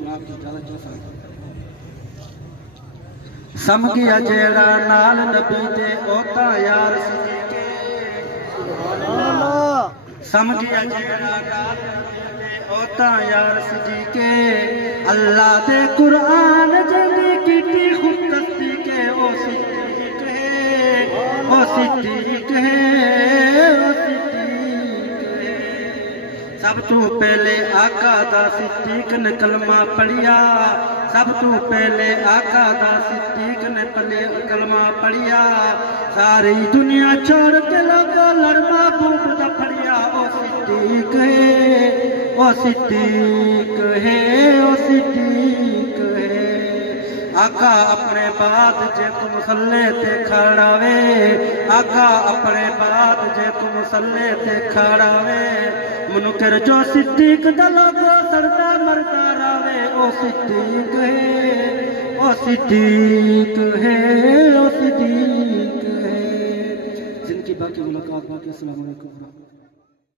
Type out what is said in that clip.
جناب کی اجازت جو سمجھیا جیڑا نال نبی دے اوتا یار صدیقے سمجھیا جیڑا نال نبی دے اوتا یار صدیقے اللہ دے قرآن جنی کیتی خود تصدیقے او صدیق ہے او صدیق ہے او صدیق ہے سب تو پہلے آقا دا صدیق نے کلمہ پڑھیا سب تو پہلے آقا دا صدیق نے کلمہ پڑھیا ساری دنیا چھوڑ کے لوگا لڑما بھوک دا پڑھیا او صدیق ہے او صدیق ہے او صدیق ہے آقا اپنے بعد جے کو مسلح تے کھڑاوے آقا اپنے بعد جے کو مسلح تے کھڑاوے منکر جو صدیق دا لوگو سردہ مردہ راوے او صدیق ہے او صدیق ہے او صدیق ہے جن کی باقی ملاقات باقی السلام علیکم ورحمۃ اللہ